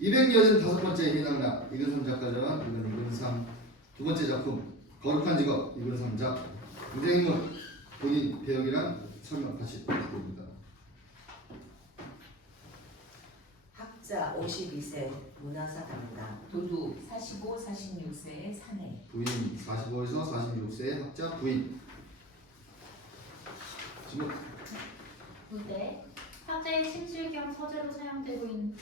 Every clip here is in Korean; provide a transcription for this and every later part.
285번째 해당락 이근삼 작가전 이건 이근삼 두 번째 작품 거룩한 직업 이근삼작 등장인물 본인 배역이랑 설명 같이 부탁드립니다. 학자 52세 문화사 담당 도둑 45, 46세의 사내 부인 45에서 46세의 학자 부인 질문. 무대 학자의 침실 겸 서재로 사용되는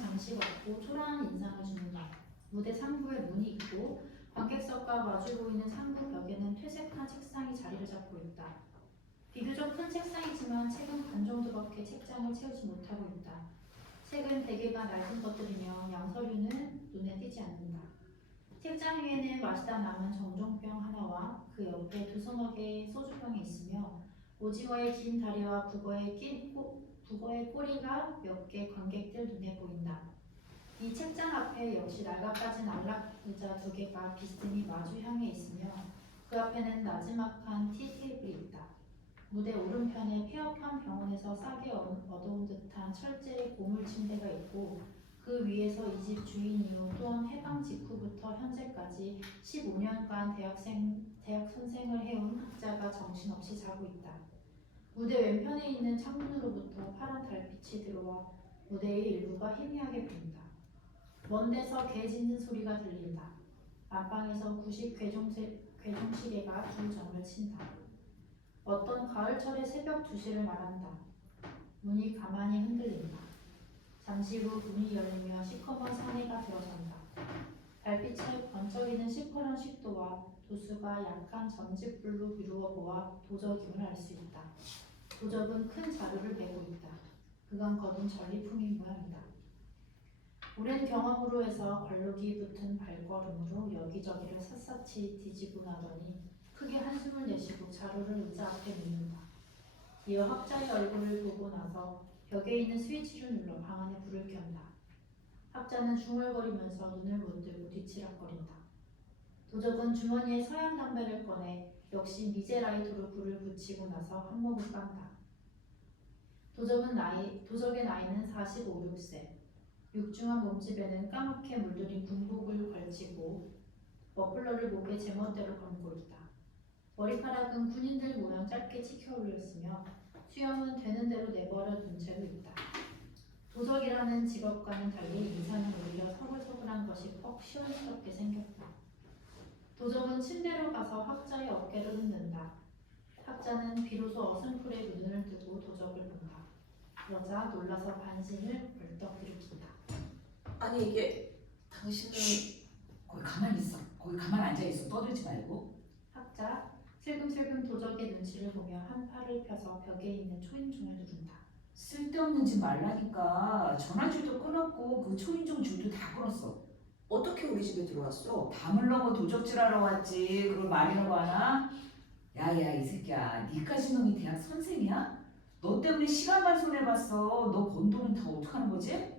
장식 없고 초라한 인상을 주는다. 무대 상부에 문이 있고 관객석과 마주 보이는 상부 벽에는 퇴색한 책상이 자리를 잡고 있다. 비교적 큰 책상이지만 책은 반 정도밖에 책장을 채우지 못하고 있다. 책은 베개가 낡은 것들이며 양서류는 눈에 띄지 않는다. 책장 위에는 마시다 남은 정종병 하나와 그 옆에 2서너 개의 소주병이 있으며 오징어의 긴 다리와 북어의 꼬리가 몇 개 관객들 눈에 보인다. 이 책장 앞에 역시 낡아빠진 안락의자 2개가 비스듬히 마주 향해 있으며 그 앞에는 나지막한 티테이블이 있다. 무대 오른편에 폐업한 병원에서 싸게 얻어온 듯한 철제의 고물 침대가 있고 그 위에서 이 집 주인 이후 또한 해방 직후부터 현재까지 15년간 대학 선생을 해온 학자가 정신없이 자고 있다. 무대 왼편에 있는 창문으로부터 파란 달빛이 들어와 무대의 일부가 희미하게 보인다. 먼 데서 개 짖는 소리가 들린다. 안방에서 구식 괴종시계가 두 점을 친다. 어떤 가을철의 새벽 2시를 말한다. 문이 가만히 흔들린다. 잠시 후 문이 열리며 시커먼 사내가 들어선다. 달빛에 번쩍이는 시퍼런 식도와 도수가 약한 점집불로 미루어 보아 도적임을 알 수 있다. 도적은 큰 자루를 메고 있다. 그건 거둔 전리품인 모양이다. 오랜 경험으로 해서 관록이 붙은 발걸음으로 여기저기를 샅샅이 뒤지고 나더니 크게 한숨을 내쉬고 자루를 의자 앞에 놓는다. 이어 학자의 얼굴을 보고 나서 벽에 있는 스위치를 눌러 방 안에 불을 켠다. 학자는 중얼거리면서 눈을 못 뜨고 뒤치락거린다. 도적은 주머니에 서양 담배를 꺼내 역시 미제 라이터로 불을 붙이고 나서 한 목을 빤다. 도적의 나이는 45, 6세. 육중한 몸집에는 까맣게 물들인 군복을 걸치고 머플러를 목에 제멋대로 감고 있다. 머리카락은 군인들 모양 짧게 치켜 올렸으며 수염은 되는 대로 내버려 둔 채로 있다. 도적이라는 직업과는 달리 인상은 오히려 서글서글한 것이 퍽 시원스럽게 생겼다. 도적은 침대로 가서 학자의 어깨를 흔든다. 학자는 비로소 어슴풀에 눈을 뜨고 도적을 본다. 그러자 놀라서 반신을 벌떡 일으킨다. 아니 이게 당신은 거기 가만히 있어. 거기 가만히 앉아있어. 떠들지 말고. 학자 슬금슬금 도적의 눈치를 보며 한 팔을 펴서 벽에 있는 초인종을 누른다. 쓸데없는 짓 말라니까. 전화줄도 끊었고 그 초인종 줄도 다 끊었어. 어떻게 우리 집에 들어왔어? 밤을 넘어 도적질하러 왔지. 그걸 말이라고 하나? 야야 이 새끼야. 니까지 놈이 대학 선생이야? 너 때문에 시간만 손해봤어. 너 번 돈은 다 어떡하는 거지?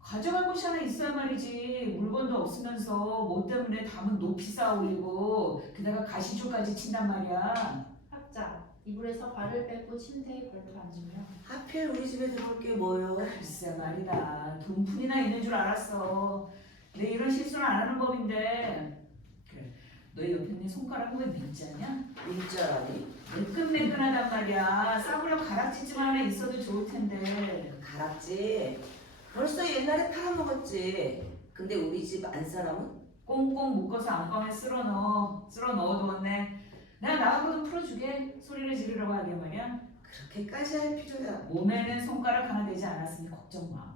가져갈 곳이 하나 있어야 말이지. 물건도 없으면서 뭐 때문에 담은 높이 쌓아 올리고 게다가 가시줄까지 친단 말이야. 학자 이불에서 발을 빼고 침대에 걸터 앉으며 하필 우리 집에 들어올 게 뭐요? 글쎄 말이다. 돈푼이나 있는 줄 알았어. 내 이런 실수는 안 하는 법인데. 그래, 너희 옆에 있는 손가락 왜 민자냐? 일자라니? 매끈매끈하단 말이야. 싸구려 가락지쯤 하나 있어도 좋을 텐데. 가락지 벌써 옛날에 팔아먹었지. 근데 우리 집 안 사람은? 꽁꽁 묶어서 안방에 쓸어 넣어두었네. 내가 나가거든 풀어주게. 소리를 지르려고 하게 말이야. 그렇게까지 할 필요야. 몸에는 손가락 하나 되지 않았으니 걱정 마.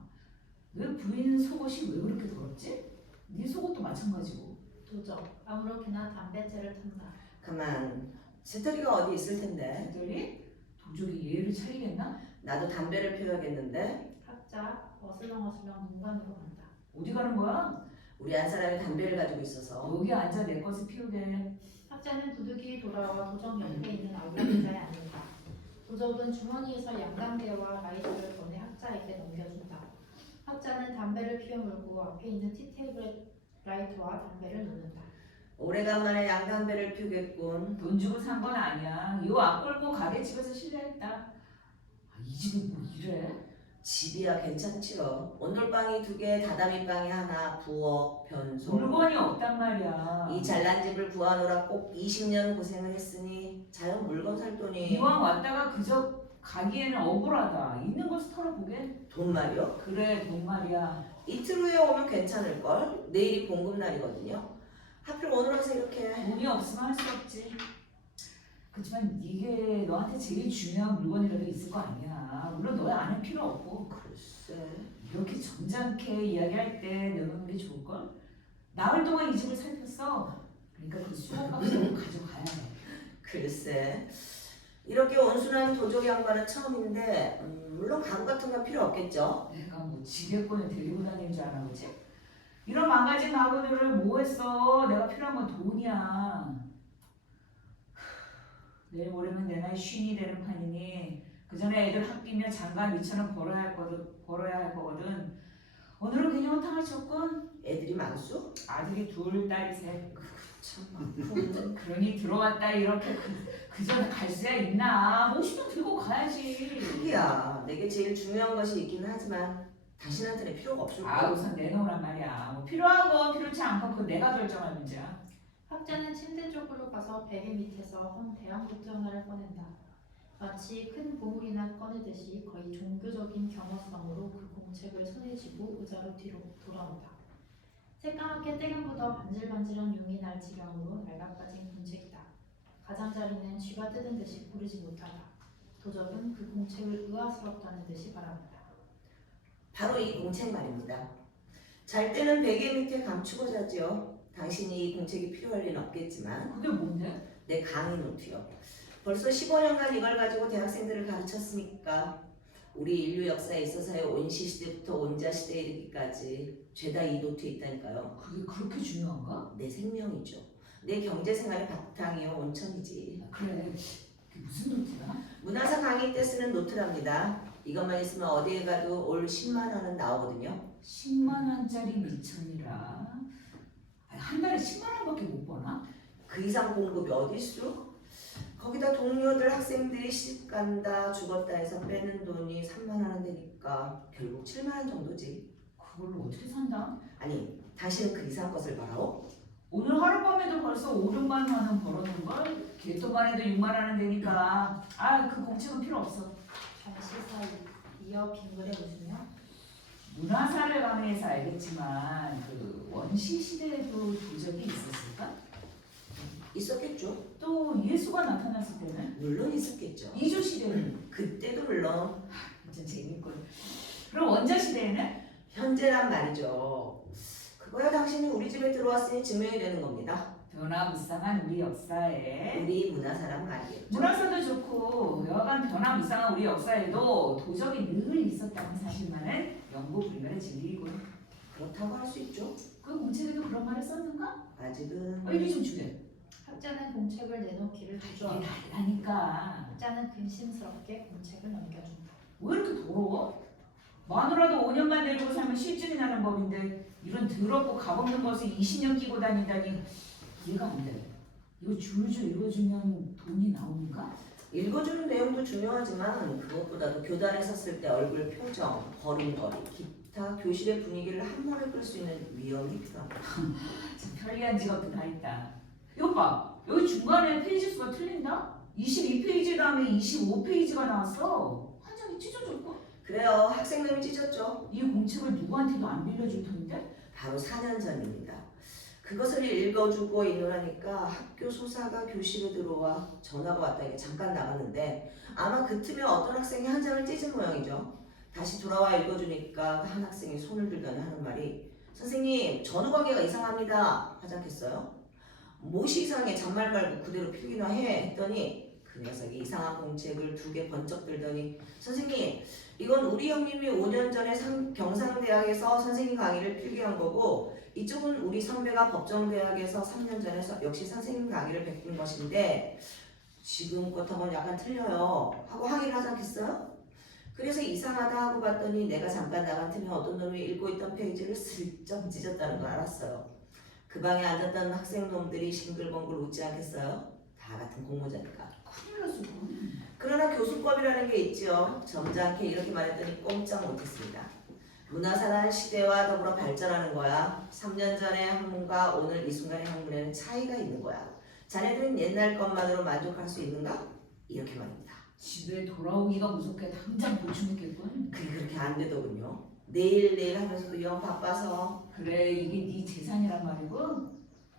왜 부인 속옷이 왜 그렇게 더럽지? 네 속옷도 마찬가지고. 도적 아무렇게나 담뱃재를 탄다. 가만 재떨이가 어디 있을 텐데. 애들이 도적이 예의를 차리겠나? 나도 담배를 피워야겠는데. 학자 어슬렁어슬렁 문관으로 간다. 어디 가는 거야? 우리 한 사람이 담배를 가지고 있어서. 여기 앉아 내 것을 피우게. 학자는 부득이 돌아와 도적 옆에 있는 아우라의자에 앉는다. 도적은 주머니에서 양담배와 라이터를 꺼내 학자에게 넘겨준다. 학자는 담배를 피워물고 앞에 있는 티테이블에 라이터와 담배를 놓는다. 오래간만에 양담배를 피우겠군. 돈 주고 산 건 아니야. 요 앞골목 가게집에서 실례했다. 이 집이 뭐 이래? 집이야 괜찮지요. 온돌방이 2개, 다다미방이 하나, 부엌, 변소. 물건이 없단 말이야. 이 잘난 집을 구하느라 꼭 20년 고생을 했으니 자연 물건 살 돈이 이왕 왔다가 그저 가기에는 억울하다. 있는 것을 털어보게. 돈 말이요. 그래 돈 말이야. 이틀 후에 오면 괜찮을걸? 내일이 봉급날이거든요. 하필 오늘 와서 이렇게. 돈이 없으면 할 수 없지. 그렇지만 이게 너한테 제일 중요한 물건이라도 있을 거 아니야. 물론 너의 아는 필요 없고 글쎄. 이렇게 점잖게 이야기할 때 내놓는 게 좋을걸? 나흘 동안 이 집을 살폈어. 그러니까 그 수고값으로 가져가야 돼. 글쎄. 이렇게 온순한 도적 양반은 처음인데 물론 가구 같은 건 필요 없겠죠. 내가 뭐 지게꾼을 데리고 다니는 줄 아나 보지? 이런 망가진 가구들을 뭐 했어? 내가 필요한 건 돈이야. 내일 모레면 내 나이 50이 되는 판이니 그 전에 애들 학비며 장가 2,000원 벌어야 할 거거든. 오늘은 그냥 허탕을 쳤군. 애들이 많수? 아들이 2, 딸이 3. 참 많군. 그러니 들어왔다 이렇게 그 전에 갈 수야 있나? 50원 들고 가야지. 하기야 내게 제일 중요한 것이 있기는 하지만 당신한테는 필요가 없을 거야. 우선 내놓으란 말이야. 뭐 필요하고 필요치 않고 그건 내가 결정할 문제야. 학자는 침대 쪽으로 가서 베개 밑에서 헌 대형 노트 하나를 꺼낸다. 마치 큰 보물이나 꺼내듯이 거의 종교적인 경허성으로 그 공책을 손에 쥐고 의자로 뒤로 돌아온다. 새까맣게 때가 묻어 반질반질한 용이 날 지경으로 낡아빠진 공책이다. 가장자리는 쥐가 뜯은 듯이 고르지 못하다. 도적은 그 공책을 의아스럽다는 듯이 바라본다. 바로 이 공책 말입니다. 잘 때는 베개 밑에 감추고 자지요. 당신이 이 공책이 필요할 리는 없겠지만 그게 뭔데? 내 강의 노트요. 벌써 15년간 이걸 가지고 대학생들을 가르쳤으니까 우리 인류 역사에 있어서의 온시 시대부터 온자 시대에 이르기까지 죄다 이 노트에 있다니까요. 그게 그렇게 중요한가? 내 생명이죠. 내 경제 생활의 바탕이요 온천이지. 그래. 그게 무슨 노트야? 문화사 강의 때 쓰는 노트랍니다. 이것만 있으면 어디에 가도 올 10만 원은 나오거든요. 10만 원짜리 미천이라. 한 달에 10만 원밖에 못 버나? 그 이상 공급이 어디 있어? 거기다 동료들 학생들이 시집 간다 죽었다 해서 빼는 돈이 3만 원 되니까 결국 7만 원 정도지. 그걸로 어떻게 산다? 아니 당신은 그 이상 것을 바라오? 오늘 하룻밤에도 벌써 5, 6만 원 벌었는걸? 개또만 해도 6만 원은 되니까 그 공책은 필요 없어. 잠시 사이 이어 빙글에 웃으며 문화사를 강의해서 알겠지만 그 원시 시대에도 도적이 있었을까? 있었겠죠. 또 예수가 나타났을 때는? 물론 있었겠죠. 이주 시대는? 그때도 물론 진짜 재밌군. 그럼 원자 시대에는? 현재란 말이죠. 그거야 당신이 우리 집에 들어왔으니 증명이 되는 겁니다. 변화무쌍한 우리 역사에 우리 문화사란 말이에요. 문화사도 좋고 여하간 변화무쌍한 우리 역사에도 도적이 늘 있었다는 사실만은 영구 불멸의 진리이군. 그렇다고 할 수 있죠. 그 공책에도 그런 말을 썼는가? 아직은 이리 좀 주게. 학자는 공책을 내놓기를 이게 주저한다. 달라니까. 학자는 근심스럽게 공책을 넘겨준다. 왜 이렇게 더러워? 마누라도 5년만 데리고 살면 실증이 나는 법인데 이런 더럽고 값없는 것을 20년 끼고 다니다니 이해가 안 돼. 이거 줄줄 읽어주면 돈이 나오는가? 읽어주는 내용도 중요하지만 그것보다도 교단에 섰을 때 얼굴 표정, 걸음걸이, 기타 교실의 분위기를 한 번에 끌 수 있는 위엄이 필요합니다. 참 편리한 직업도 다 있다. 이거 봐. 여기 중간에 페이지 수가 틀린다? 22페이지 다음에 25페이지가 나왔어. 한 장이 찢어졌고. 그래요. 학생놈이 찢었죠. 이 공책을 누구한테도 안 빌려줄 텐데? 바로 4년 전입니다. 그것을 읽어주고 있노라니까 학교 소사가 교실에 들어와 전화가 왔다니 잠깐 나갔는데 아마 그 틈에 어떤 학생이 한 장을 찢은 모양이죠. 다시 돌아와 읽어주니까 한 학생이 손을 들더니 하는 말이 선생님 전후관계가 이상합니다 하지 않겠어요? 무엇이 이상해 잔말 말고 그대로 필기나 해 했더니 그 녀석이 이상한 공책을 2개 번쩍 들더니 선생님 이건 우리 형님이 5년 전에 경상대학에서 선생님 강의를 필기한 거고 이쪽은 우리 선배가 법정대학에서 3년 전에 역시 선생님 강의를 베꾼 것인데 지금 것하고는 약간 틀려요 하고 항의를 하지 않겠어요? 그래서 이상하다 하고 봤더니 내가 잠깐 나간 틈에 어떤 놈이 읽고 있던 페이지를 슬쩍 찢었다는 걸 알았어요. 그 방에 앉았던 학생놈들이 싱글벙글 웃지 않겠어요? 다 같은 공모자니까. 큰일 났어. 그건. 그러나 교수법이라는 게 있지요. 점잖게 이렇게 말했더니 꼼짝 못했습니다. 문화산화 시대와 더불어 발전하는 거야. 3년 전의 학문과 오늘 이 순간의 학문에는 차이가 있는 거야. 자네들은 옛날 것만으로 만족할 수 있는가? 이렇게 말입니다. 집에 돌아오기가 무섭게 당장 보충했겠군. 그게 그렇게 안 되더군요. 내일 하면서도 영 바빠서. 그래 이게 네 재산이란 말이고.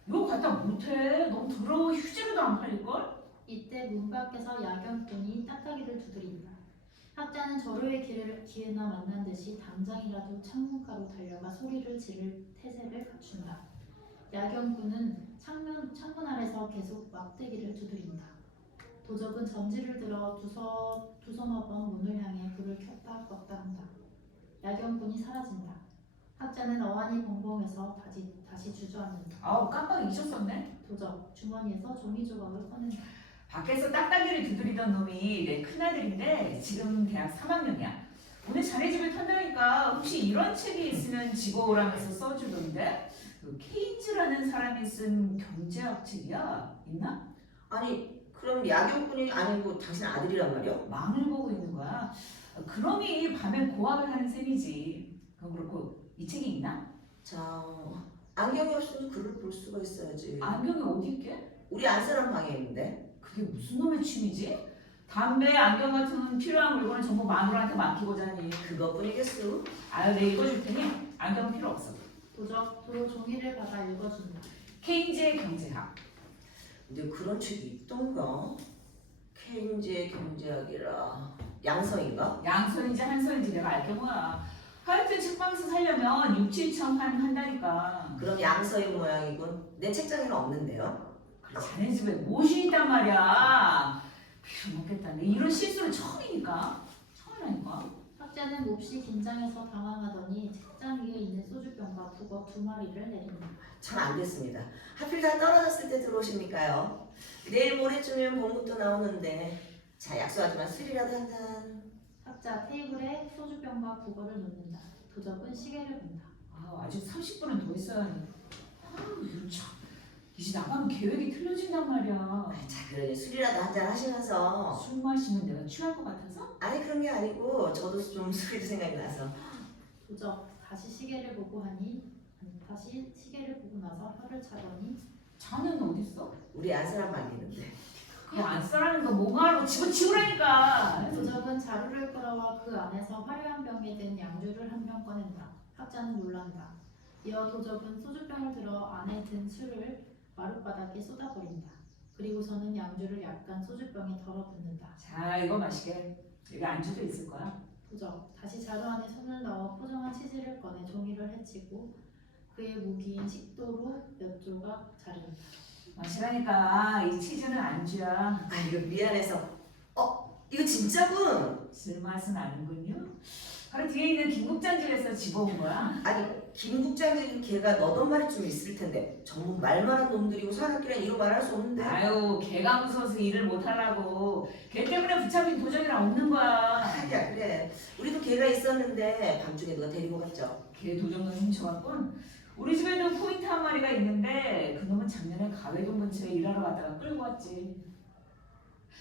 이거 갖다 못해. 너무 더러워. 휴지로도 안 팔릴걸? 이때 문 밖에서 야경꾼이 딱따기를 두드린다. 학자는 절호의 기회나 만난 듯이 당장이라도 창문가로 달려가 소리를 지를 태세를 갖춘다. 야경꾼은 창문 아래서 계속 막대기를 두드린다. 도적은 전지를 들어 두서너 번 문을 향해 불을 켰다 껐다 한다. 야경꾼이 사라진다. 학자는 어안이 벙벙해서 다시 주저앉는다. 아우 깜빡 잊었었네. 도적 주머니에서 종이 조각을 꺼낸다. 밖에서 딱따기를 두드리던 놈이 내 큰아들인데 지금 대학 3학년이야. 오늘 자네 집에 탄다니까 혹시 이런 책이 있으면 지고 오라면서 써주던데? 그 케인즈라는 사람이 쓴 경제학 책이야. 있나? 아니 그럼 야경꾼이 아니고 당신 아들이란 말이요? 망을 보고 있는 거야. 그놈이 밤에 고학을 하는 셈이지. 그럼 그렇고 이 책이 있나? 자 안경이 없으면 글을 볼 수가 있어야지. 안경이 어디 있게? 우리 안사람 방에 있는데. 그게 무슨 놈의 취미지? 담배, 안경 같은 필요한 물건을 전부 마누라한테 맡기고자 하니. 그것뿐이겠소. 아유, 내가 읽어줄 테니 안경 필요 없어. 도적으로 종이를 받아 읽어준다. 케인즈의 경제학. 근데 그런 책이 있던가? 케인즈의 경제학이라 양성인가? 양서인지 한서인지 내가 알게 뭐야. 하여튼 책방에서 살려면 6, 7천 한다니까. 그럼 양서인 모양이군. 내 책장에는 없는데요? 그래, 자네 집에 무엇이 있단 말이야. 필요 없겠다. 내 이런 실수를 처음이니까. 처음이라니까. 학자는 몹시 긴장해서 당황하더니 책장 위에 있는 소주병과 북어 2마리를 내린다. 참 안 됐습니다. 하필 다 떨어졌을 때 들어오십니까요? 내일 모레쯤이면 봄부터 나오는데. 자 약속하지만 술이라도 한 잔. 학자 테이블에 소주병과 북어를 놓는다. 도적은 시계를 본다. 아직 30분은 더 있어야 하니. 이런 참. 이제 나가면 계획이 틀려진단 말이야. 자 그러니 술이라도 한 잔 하시면서. 술 마시면 내가 취할 것 같아서? 아니 그런 게 아니고 저도 좀 술이 생각이 나서. 도적 다시 시계를 보고 다시 시계를 보고 나서 혀를 차더니 자는 어딨어? 우리 안사람 방에 있는데. 그거 안 써라는 거 뭐하라고 집어치우라니까. 도적은 자루를 끌어와 그 안에서 화려한 병에 든 양주를 한 병 꺼낸다. 학자는 놀란다. 이어 도적은 소주병을 들어 안에 든 술을 마룻바닥에 쏟아버린다. 그리고서는 양주를 약간 소주병에 덜어붓는다. 자 이거 마시게. 여기 안주도 있을 거야. 도적 다시 자루 안에 손을 넣어 포장한 치즈를 꺼내 종이를 헤치고 그의 무기인 식도로 몇 조각 자른다. 마시라니까. 이 치즈는 안주야. 아 이거 미안해서. 이거 진짜군. 쓸맛은 아는군요. 바로 뒤에 있는 김국장집에서 집어온 거야. 아니 김국장님 걔가 너던 말이 좀 있을 텐데 전부 말만한 놈들이고 사람끼리는 이런 말 할 수 없는데. 아유 걔가 무서워서 일을 못하려고. 걔 때문에 붙잡힌 도적이랑 없는 거야. 하기야 그래. 우리도 걔가 있었는데 밤중에 누가 데리고 갔죠. 걔 도적은 훔쳐갔군. 우리 집에도 포인트 한 마리가 있는데 그놈은 작년에 가회동 근처에 일하러 갔다가 끌고 왔지.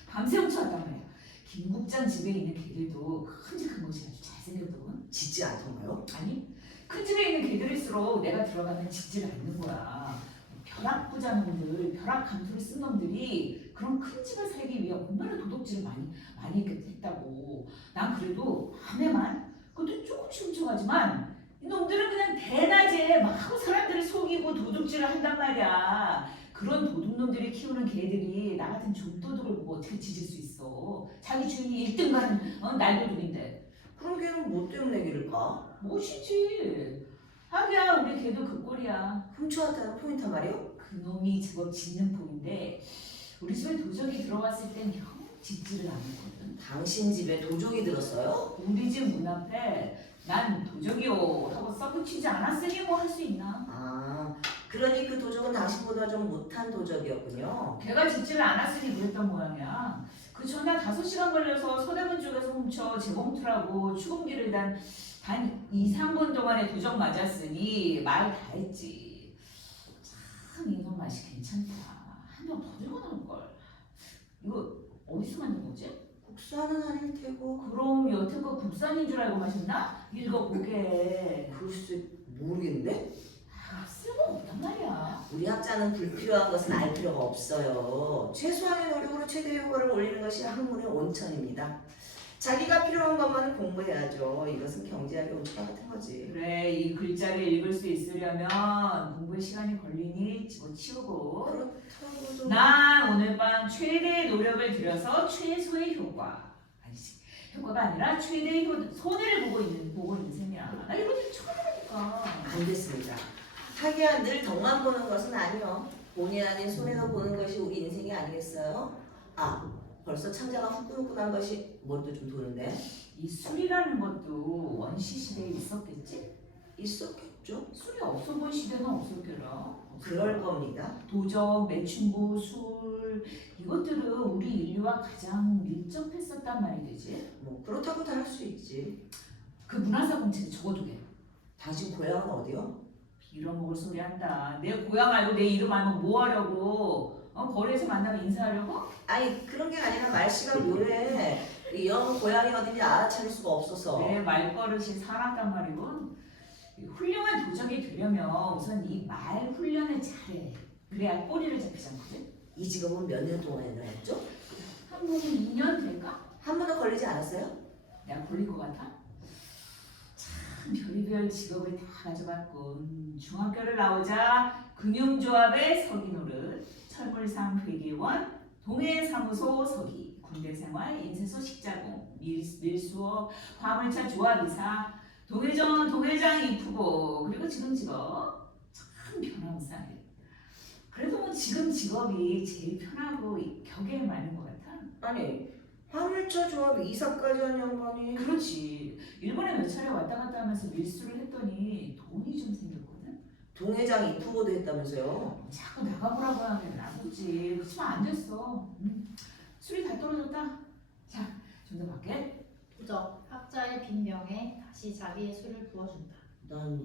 밤새 훔쳐왔단 말이야. 김국장 집에 있는 개들도 큼직한 것이 아주 잘생겼더군. 짖지 않던가요? 아니 큰 집에 있는 개들일수록 내가 들어가면 짖지를 않는 거야. 벼락 부자 놈들, 벼락 감투를 쓴 놈들이 그런 큰 집을 살기 위해 얼마나 도둑질을 많이 했다고. 난 그래도 밤에만 그것도 조금씩 훔쳐가지만 이 놈들은 그냥 대낮에 막 사람들을 속이고 도둑질을 한단 말이야. 그런 도둑놈들이 키우는 개들이 나 같은 좀도둑을 보고 어떻게 짖을 수 있어. 자기 주인이 1등 가는 날도둑인데. 그럼 걔는 뭐 때문에 기를까? 멋이지. 하기야 우리 걔도 그 꼴이야. 훔쳐왔다는 포인트 말이요? 그놈이 제법 짖는 폼인데 우리 집에 도적이 들어왔을 땐 영 짖지를 않거든. 당신 집에 도적이 들었어요? 우리 집 문 앞에 난 도적이요 하고 써붙이지 않았으니 뭐 할 수 있나. 아 그러니 그 도적은 당신보다 좀 못한 도적이었군요. 걔가 짖지를 않았으니 그랬던 모양이야. 그 전날 5시간 걸려서 서대문 쪽에서 훔쳐 재봉틀하고 추금기를 단 2, 3분 동안에 도적 맞았으니 말 다 했지. 참 이놈 맛이 괜찮다. 한 병 더 들고 나올걸. 이거 어디서 만든 거지? 국산은 아닐 테고. 그럼 여태껏 국산인 줄 알고 마셨나? 읽어보게. 글쎄 모르겠는데? 쓸모없단 말이야. 우리 학자는 불필요한 것은 알 필요가 없어요. 최소한의 노력으로 최대 효과를 올리는 것이 학문의 온천입니다. 자기가 필요한 것만 공부해야죠. 이것은 경제학의 온천 같은 거지. 그래, 이 글자를 읽을 수 있으려면 공부에 시간이 걸리니 집어치우고. 그렇다고도. 난 오늘 밤 최대의 노력을 들여서 최소의 효과. 아니지, 효과가 아니라 최대의 손해를 보고 있는 셈이야. 나 이거 되게 처음이니까. 안 됐습니다. 하기야 늘 덕만 보는 것은 아니요. 본의 아닌 손해도 보는 것이 우리 인생이 아니겠어요? 아, 벌써 창자가 후끈후끈한 것이 머리도 좀 도는데. 이 술이라는 것도 원시 시대에 있었겠지? 있었겠죠? 술이 없어 본 시대는 없었더라. 그럴 겁니다. 도적, 매춘부, 술 이것들은 우리 인류와 가장 밀접했었단 말이 되지. 뭐 그렇다고도 할 수 있지. 그 문화사 공책에 적어두게. 당신 고향은 어디요? 빌어먹을 소리 한다. 내 고향 알고 내 이름 알면 뭐 하려고? 거리에서 만나면 인사하려고? 아니 그런 게 아니라 말씨가 묘해. 이 영 고향이 어딘지 알아차릴 수가 없어서. 내 말버릇이 살았단 말이군. 이 훌륭한 도적이 되려면 우선 이 말 훈련을 잘해. 그래야 꼬리를 잡히지 않거든. 이 직업은 몇 년 동안 했죠? 한 번은 2년 될까? 한 번도 걸리지 않았어요? 내가 걸릴 것 같아? 참 별의별 직업을 다 가져봤군. 중학교를 나오자 금융조합의 서기 노릇, 철물상 회계원, 동해사무소 서기, 군대생활, 인쇄소 식자공, 밀수업, 화물차 조합이사, 동회장 이프고, 그리고 지금 직업 참 변화무쌍해. 그래도 뭐 지금 직업이 제일 편하고 격에 맞는 것 같아. 아니 화물차 조합 이사까지 한 양반이. 그렇지. 일본에 몇 차례 왔다 갔다 하면서 밀수를 했더니 돈이 좀 생겼거든. 동회장 이프고도 했다면서요? 자꾸 나가보라고 하면 나갔지. 그렇지만 안 됐어. 술이 다 떨어졌다. 자, 좀 더 밖에. 도적, 학자의 빈 병에 다시 자기의 술을 부어준다. 난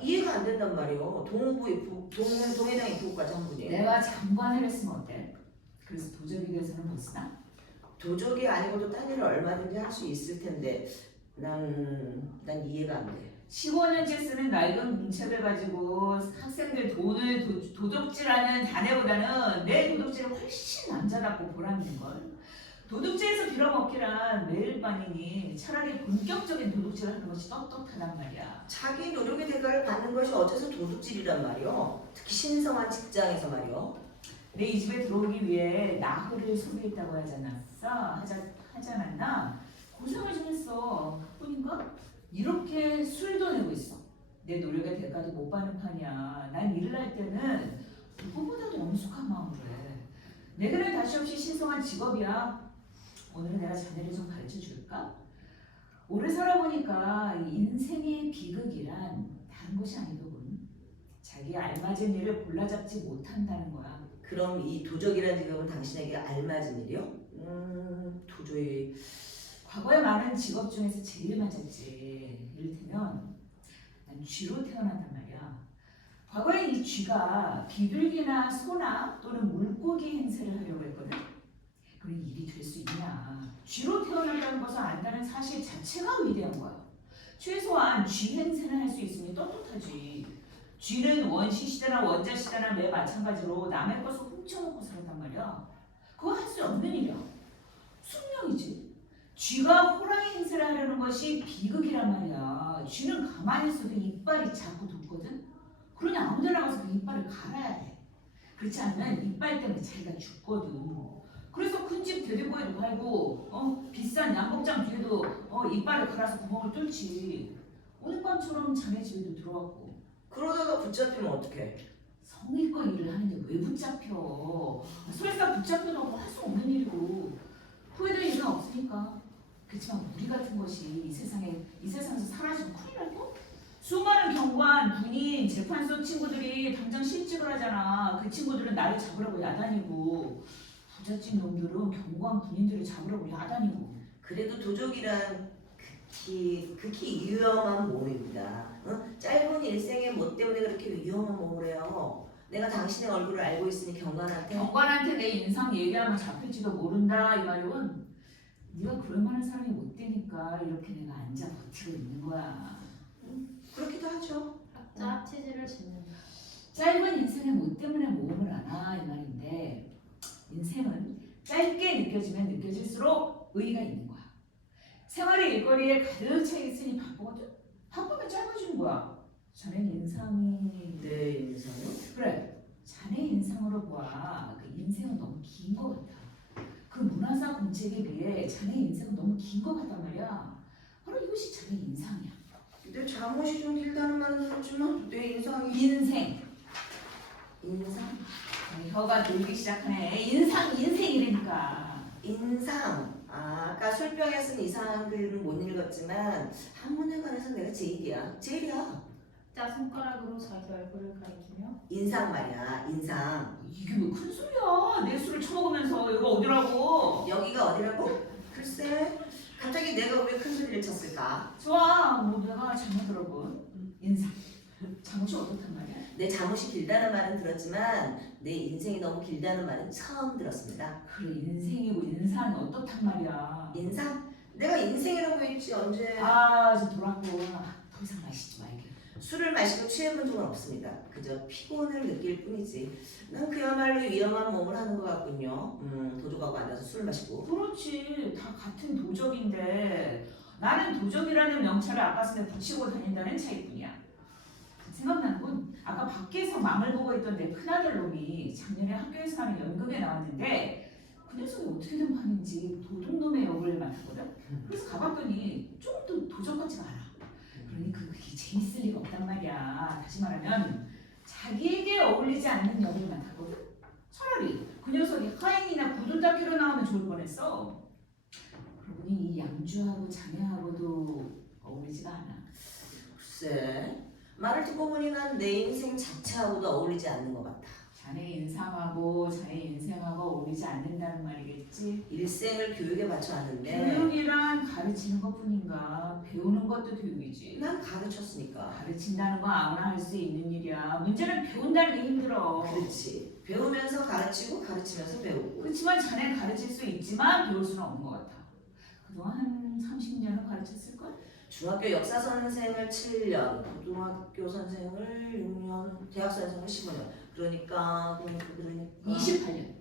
이해가 안 된단 말이요. 동회장 이프고까지 한 분이에요. 내가 장관을 했으면 어때? 그래서 도적이 돼서는 못 쓰나? 도적이 아니고도 딴 일을 얼마든지 할 수 있을 텐데 난 이해가 안 돼. 15년째 쓰는 낡은 공책을 가지고 학생들 돈을 도둑질하는 자네보다는 내 도둑질을 훨씬 남자답고 보람있는걸. 도둑질에서 빌어먹기란 매일 밤이니 차라리 본격적인 도둑질을 하는 것이 떳떳하단 말이야. 자기 노력의 대가를 받는 것이 어째서 도둑질이란 말이요. 특히 신성한 직장에서 말이요. 내 이 집에 들어오기 위해 나흘을 소비했다고 하지 않았나? 고생을 좀 했어. 뿐인가? 이렇게 술도 내고 있어. 내 노력의 대가도 못 받는 판이야. 난 일을 할 때는 누구보다도 엄숙한 마음으로 해. 내게는 다시 없이 신성한 직업이야. 오늘은 내가 자네를 좀 가르쳐 줄까? 오래 살아보니까 이 인생의 비극이란 다른 것이 아니더군. 자기에 알맞은 일을 골라잡지 못한다는 거야. 그럼 이 도적이라는 직업은 당신에게 알맞은 일이요? 도저히. 과거에 많은 직업 중에서 제일 맞았지. 이를테면 난 쥐로 태어났단 말이야. 과거에 이 쥐가 비둘기나 소나 또는 물고기 행세를 하려고 했거든. 그럼 일이 될 수 있냐. 쥐로 태어났다는 것을 안다는 사실 자체가 위대한 거야. 최소한 쥐 행세는 할 수 있으니 떳떳하지. 쥐는 원시시대나 원자시대나 매 마찬가지로 남의 것을 훔쳐먹고 살았단 말이야. 그거 할 수 없는 일이야. 숙명이지. 쥐가 호랑이 행세를 하려는 것이 비극이란 말이야. 쥐는 가만히 있어도 이빨이 자꾸 돋거든. 그러니 아무데나 가서 그 이빨을 갈아야 해. 그렇지 않으면 이빨 때문에 자기가 죽거든. 그래서 큰 집 대대고에도 갈고 비싼 양복장 뒤에도 이빨을 갈아서 구멍을 뚫지. 오늘 밤처럼 자네 집에도 들어왔고. 그러다가 붙잡히면 어떡해? 성의껏 일을 하는데 왜 붙잡혀? 설사 붙잡혀도 할 수 없는 일이고 후회될 일은 없으니까. 그렇지만 우리 같은 것이 이 세상에서 사라지면 큰일 날고? 수많은 경관, 군인, 재판소 친구들이 당장 실직을 하잖아. 그 친구들은 나를 잡으라고 야단이고 부잣집 놈들은 경관, 군인들을 잡으라고 야단이고. 그래도 도적이란 극히 위험한 몸입니다. 짧은 일생의 뭐 때문에 그렇게 위험한 몸을 해요. 내가 당신의 얼굴을 알고 있으니 경관한테 경관한테 내 인상 얘기하면 잡힐지도 모른다 이 말이군. 네가 그럴 만한 사람이 못 되니까 이렇게 내가 앉아 버티고 있는 거야. 그렇기도 하죠. 학자 합치지를 짓는다. 짧은 인생에 뭐 때문에 모험을 하나 이 말인데 인생은 짧게 느껴지면 느껴질수록 의의가 있는 거야. 생활의 일거리에 가득 차 있으니 바쁘거든. 바쁘면 짧아지는 거야. 자네 인상이 내 인상은? 그래. 자네 인상으로 보아 그 인생은 너무 긴 것 같아. 그 문화사 공책에 비해 자네 인생은 너무 긴 것 같단 말이야. 바로 이것이 자네 인상이야. 내 잠옷이 좀 길다는 말은 들었지만 내 인상이 인생. 인상? 혀가 돌기 시작하네. 인생이라니까. 인상. 아까 술병에 쓴 이상한 글은 못 읽었지만 한문에 관해서 내가 제일이야. 학자 손가락으로 자기 얼굴을 가리키며 인상 말이야. 인상. 이게 왜 큰 소리야? 내 술을 처먹으면서 여기가 어디라고? 여기가 어디라고? 글쎄. 갑자기 내가 왜 큰 소리를 쳤을까? 좋아. 뭐 내가 잘못 들어본 인상. 잠옷이 어떻단 말이야? 내 잠옷이 길다는 말은 들었지만 내 인생이 너무 길다는 말은 처음 들었습니다. 그래 인생이고 인상이 어떻단 말이야? 인상? 내가 인생이라고 했지 언제? 이제 돌았고 더 이상 마시지 말게. 술을 마시고 취해본 적은 없습니다. 그저 피곤을 느낄 뿐이지. 난 그야말로 위험한 몸을 하는 것 같군요. 도둑하고 앉아서 술 마시고. 그렇지. 다 같은 도적인데 나는 도적이라는 명찰을 앞가슴에 붙이고 다닌다는 차이뿐이야. 생각나는 아까 밖에서 망을 보고 있던 내 큰아들 놈이 작년에 학교에서 하는 연극에 나왔는데 그 녀석이 어떻게 된 판인지 도둑놈의 역을 맡았거든. 그래서 가봤더니 조금도 도적 같지가 않아. 그러니 그게 재밌을 리가 없단 말이야. 다시 말하면 자기에게 어울리지 않는 역을 맡았거든. 차라리 그 녀석이 하인이나 구들다키로 나오면 좋을 뻔했어. 그러고 보니 이 양주하고 자네하고도 어울리지가 않아. 글쎄. 말을 듣고 보니 난 내 인생 자체하고도 어울리지 않는 것 같아. 자네 인상하고 자네 인생하고 어울리지 않는다는 말이겠지? 일생을 교육에 바쳐왔는데 교육이란 가르치는 것뿐인가? 배우는 것도 교육이지. 난 가르쳤으니까. 가르친다는 건 아무나 할 수 있는 일이야. 문제는 배운다는 게 힘들어. 그렇지. 배우면서 가르치고 가르치면서 배우고. 그렇지만 자네 가르칠 수 있지만 배울 수는 없는 것 같아. 그동안 한 30년은 가르쳤을걸? 중학교 역사 선생을 7년, 고등학교 선생을 6년, 대학 선생을 15년. 그러니까 28년.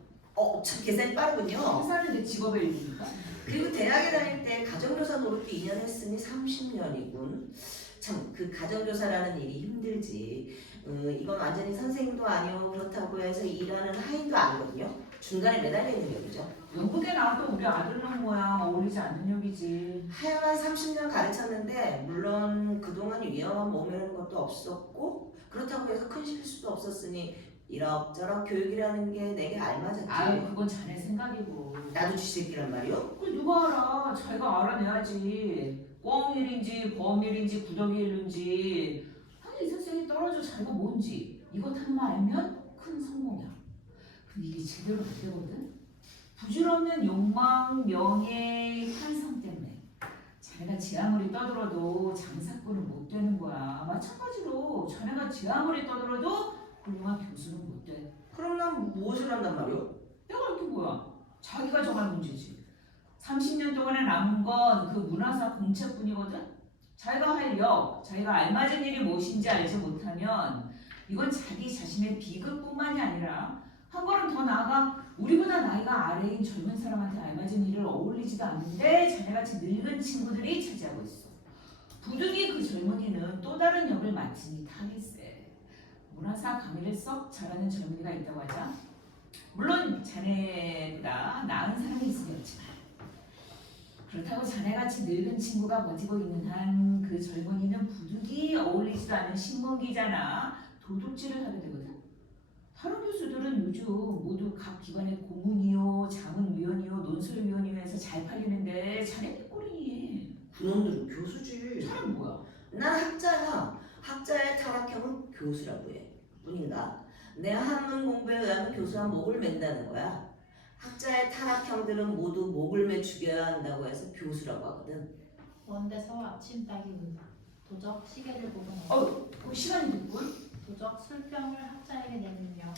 참 계산이 빠르군요. 회사는 내 직업의 일부니까. 그리고 대학에 다닐 때 가정교사 노릇도 2년 했으니 30년이군. 참 그 가정교사라는 일이 힘들지. 이건 완전히 선생도 아니고 그렇다고 해서 일하는 하인도 아니거든요. 중간에 매달려 있는 격이죠. 연극에 나왔던 우리 아들놈 모양 어울리지 않는 역이지. 하여간 30년 가르쳤는데 물론 그동안 위험한 몸이라는 것도 없었고 그렇다고 해서 큰 실수도 없었으니 이럭저럭 교육이라는 게 내게 알맞았지. 아유 그건 자네 생각이고. 나도 쥐새끼란 말이요? 그 누가 알아? 자기가 알아내야지. 꽁일인지 범일인지 구더기일인지 아니 이 세상에 떨어져 자기가 뭔지 이것 하나만 알면 큰 성공이야. 근데 이게 제대로 안 되거든. 부질없는 욕망, 명예, 환상 때문에 자네가 제 아무리 떠들어도 장사꾼은 못 되는 거야. 마찬가지로 자네가 제 아무리 떠들어도 훌륭한 교수는 못 돼. 그럼 난 무엇을 한단 말이요? 내가 알게 뭐야? 자기가 정할 문제지. 30년 동안에 남은 건 그 문화사 공채뿐이거든. 자기가 할 역, 자기가 알맞은 일이 무엇인지 알지 못하면 이건 자기 자신의 비극뿐만이 아니라 한 걸음 더 나아가 우리보다 나이가 아래인 젊은 사람한테 알맞은 일을 어울리지도 않는데 자네같이 늙은 친구들이 차지하고 있어. 부득이 그 젊은이는 또 다른 역을 맡으니 타겠세. 문화사 강의를 썩 잘하는 젊은이가 있다고 하자. 물론 자네보다 나은 사람이 있으렸지만 그렇다고 자네같이 늙은 친구가 버티고 있는 한 그 젊은이는 부득이 어울리지도 않는 신문기잖아. 도둑질을 하게 되거든. 다른 교수들은 요즘 모두 각 기관의 고문이요, 자문위원이요, 논술위원이요해서 잘 팔리는데 자네는 꼴이니. 그놈들은 교수지. 자네 뭐야? 난 학자야. 학자의 타락형은 교수라고 해. 뿐인가? 내 한문 공부에 의하면 교수와 목을 맨다는 거야. 학자의 타락형들은 모두 목을 매 죽여야 한다고 해서 교수라고 하거든. 원대서 아침 따기 운다. 도적 시계를 보고 나서 시간이 됐군. 도적 술병을 학자에게 내밀며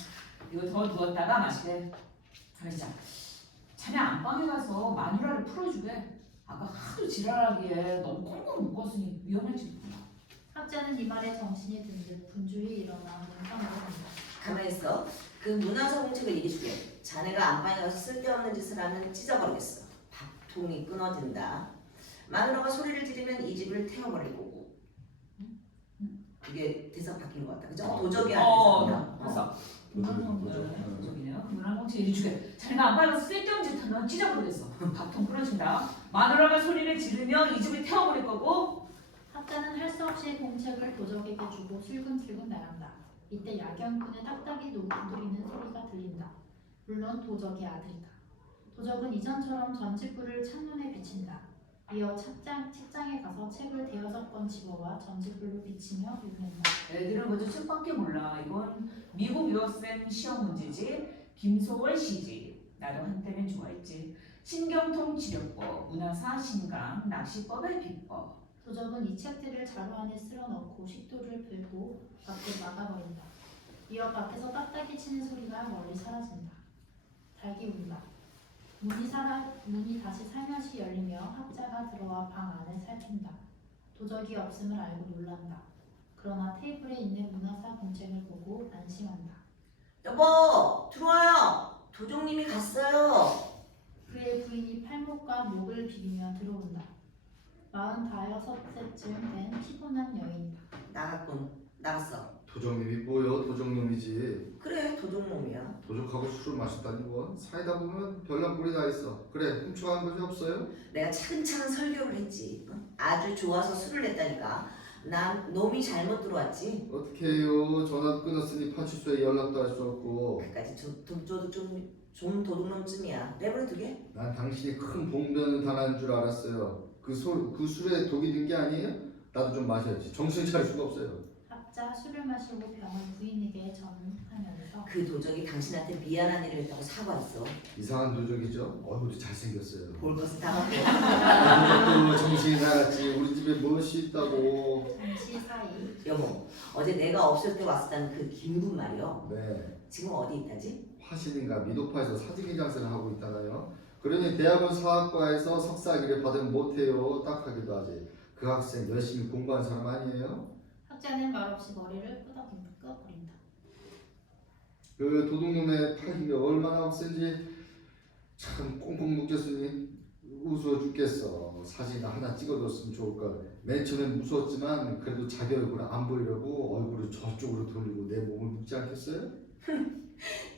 이거 더 두었다가 마시래. 가르자. 자네 안방에 가서 마누라를 풀어주게. 아까 하도 지랄하기에 너무 꽁꽁 묶었으니 위험할지 몰라. 학자는 이 말에 정신이 든 듯 분주히 일어나 문방으로 간다. 가만히 있어. 그 문화사 공책을 얘기해주게. 자네가 안방에 가서 쓸데없는 짓을 하면 찢어버리겠어. 밥통이 끊어진다. 마누라가 소리를 지르면 이 집을 태워버릴 거고. 그게 대사 바뀐 것 같다. 그죠? 도적이 아니라 맞아. 도적. 도적이네요. 문화공책 얘기해주게. 자네가 안방에 가서 쓸데없는 짓 하면 찢어버리겠어. 밥통 끊어진다. 마누라가 소리를 지르면 이 집을 태워버릴 거고. 학자는 할 수 없이 공책을 도적에게 주고 슬금슬금 나간다. 이때 야경꾼의 딱딱이 두드리는 소리가 들린다. 물론 도적의 아들이다. 도적은 이전처럼 전직불을 창문에 비친다. 이어 책장에 가서 책을 대여섯 권 집어와 전직불로 비치며 읽는다. 애들은 먼저 책밖에 몰라. 이건 미국 유학생 시험 문제지. 김소월 시지. 나도 한때는 좋아했지. 신경통 치료법, 문화사 신강, 낚시법의 비법. 도적은 이 책들을 자루 안에 쓸어 넣고 식도를 풀고 밖을 막아버린다. 이어 밖에서 딱딱이 치는 소리가 멀리 사라진다. 닭이 운다. 문이 다시 살며시 열리며 학자가 들어와 방 안을 살핀다. 도적이 없음을 알고 놀란다. 그러나 테이블에 있는 문화사 공책을 보고 안심한다. 여보, 들어와요. 도적님이 갔어요. 그의 부인이 팔목과 목을 비비며 들어온다. 45세쯤 된 피곤한 여인이다. 나갔어. 도적님이 뭐요? 도적놈이지. 그래, 도적놈이야. 도적하고 술을 마셨다니 뭐 사이다 보면 별난 꼴이 다 있어. 그래 훔쳐간 것이 없어요? 내가 차근차근 설교를 했지. 아주 좋아서 술을 냈다니까. 난 놈이 잘못 들어왔지. 어떻게 해요? 전화도 끊었으니 파출소에 연락도 할 수 없고. 그까지 좀 도둑놈쯤이야. 내버려 두게? 난 당신이 큰 봉변을 당한 줄 알았어요. 그 술에 독이 든 게 아니에요? 나도 좀 마셔야지. 정신 차릴 수가 없어요. 학자 술을 마시고 병을 부인에게 전하면서 그 도적이 당신한테 미안한 일을 했다고 사과했어. 이상한 도적이죠? 얼굴도 잘생겼어요. 볼 것은 다 봤고. 또 정신이 나갔지. 우리 집에 무엇이 있다고. 잠시 사이 여보, 어제 내가 없을 때 왔었다는 그 김분 말이요. 네. 지금 어디 있다지? 화신인가 미도파에서 사직이 장사를 하고 있잖아요. 그러니 대학원 사학과에서 석사학위를 받으면 못해요. 딱 하기도 하지. 그 학생 열심히 공부한 사람 아니에요? 학자는 말없이 머리를 끄덕거린다. 그 도둑놈의 팔힘이 얼마나 센지 참 꽁꽁 묶였으니 우스워 죽겠어. 사진 하나 찍어줬으면 좋을걸. 맨 처음엔 무서웠지만 그래도 자기 얼굴 안 보이려고 얼굴을 저쪽으로 돌리고 내 몸을 묶지 않겠어요?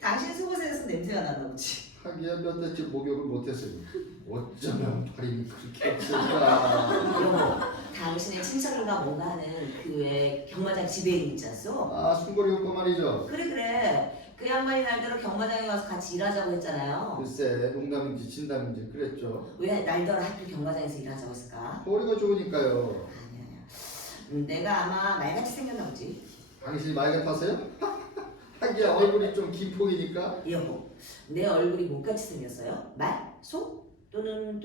당신 속옷에서 냄새가 나나 보지. 하기야 몇 달째 목욕을 못했어요. 어쩌면 팔이 그렇게 없을까. 여보, 당신의 친척인가 뭔가 하는 그 외 경마장 지배인 있지 않소? 아 순거리 오빠 말이죠. 그래. 그 양반이 날대로 경마장에 와서 같이 일하자고 했잖아요. 글쎄 농담인지 진담인지 그랬죠. 왜 날더러 하필 경마장에서 일하자고 했을까? 머리가 좋으니까요. 아니야. 내가 아마 말같이 생겼나 보지. 당신이 말 같아서요? 하기야 얼굴이 좀 김폭이니까. 여보, 내 얼굴이 뭐같이 생겼어요? 말? 소? 또는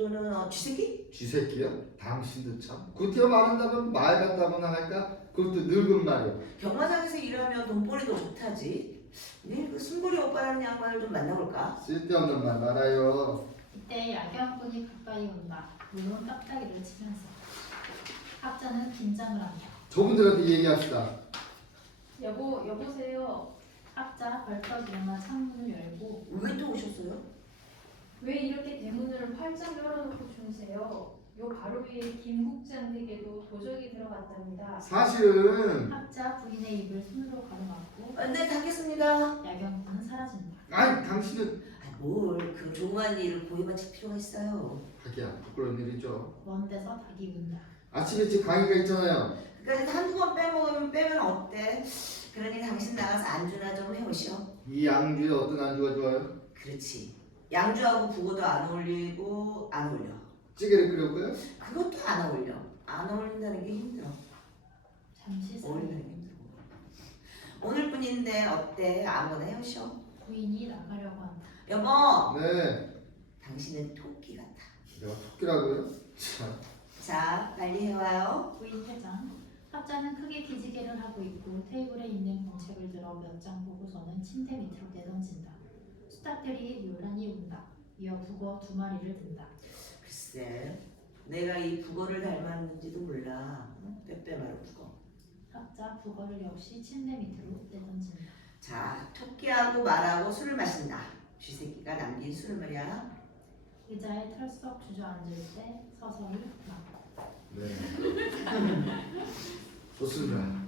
쥐새끼? 쥐새끼요? 당신도 참. 구태여 말한다면 말 같다고나 할까? 그것도 늙은 말이요. 경마장에서 일하면 돈벌이도 좋다지. 내일 그 순보리 오빠라는 양반을 좀 만나볼까? 쓸데없는 말 말아요. 이때 야경꾼이 가까이 온다. 물론 딱딱이를 치면서. 학자는 긴장을 한다. 저분들한테 얘기합시다. 여보세요. 학자 벌떡 일어나 창문을 열고 왜 또 오셨어요? 왜 이렇게 대문을 활짝 열어놓고 주무세요? 요 바로 위에 김 국장에게도 도적이 들어갔답니다. 사실은 학자 부인의 입을 손으로 가로막고 네, 닫겠습니다. 야경꾼은 사라진다. 아니 당신은 그 조그만 일을 고이 바칠 필요가 있어요. 하기야 부끄러운 일이죠. 먼 데서 닭이 운다. 아침에 집 강의가 있잖아요. 그러니까 한두 번 빼면 어때? 그러니 당신 나가서 안주나 좀 해오시오. 이 양주에 어떤 안주가 좋아요? 그렇지. 양주하고 북어도 안 어울리고 안 어울려. 찌개를 끓여볼까요? 그것도 안 어울려. 안 어울린다는 게 힘들어. 잠시 사이 어울리는 게 힘들고. 오늘뿐인데 어때? 아무거나 해오시오. 부인이 나가려고 한다. 여보, 네. 당신은 토끼 같아. 내가 토끼라고요? 참. 자, 빨리 해와요. 부인 회장. 학자는 크게 기지개를 하고 있고 테이블에 있는 공책을 들어 몇 장 보고서는 침대 밑으로 내던진다. 수탉들이 요란히 운다. 이어 북어 2마리를 든다. 글쎄, 내가 이 북어를 닮았는지도 몰라. 빼빼마루 북어. 학자 북어를 역시 침대 밑으로 내던진다. 자, 토끼하고 말하고 술을 마신다. 쥐새끼가 남긴 술을 말이야. 의자에 털썩 주저앉을 때 서서히 막 네. 좋습니다.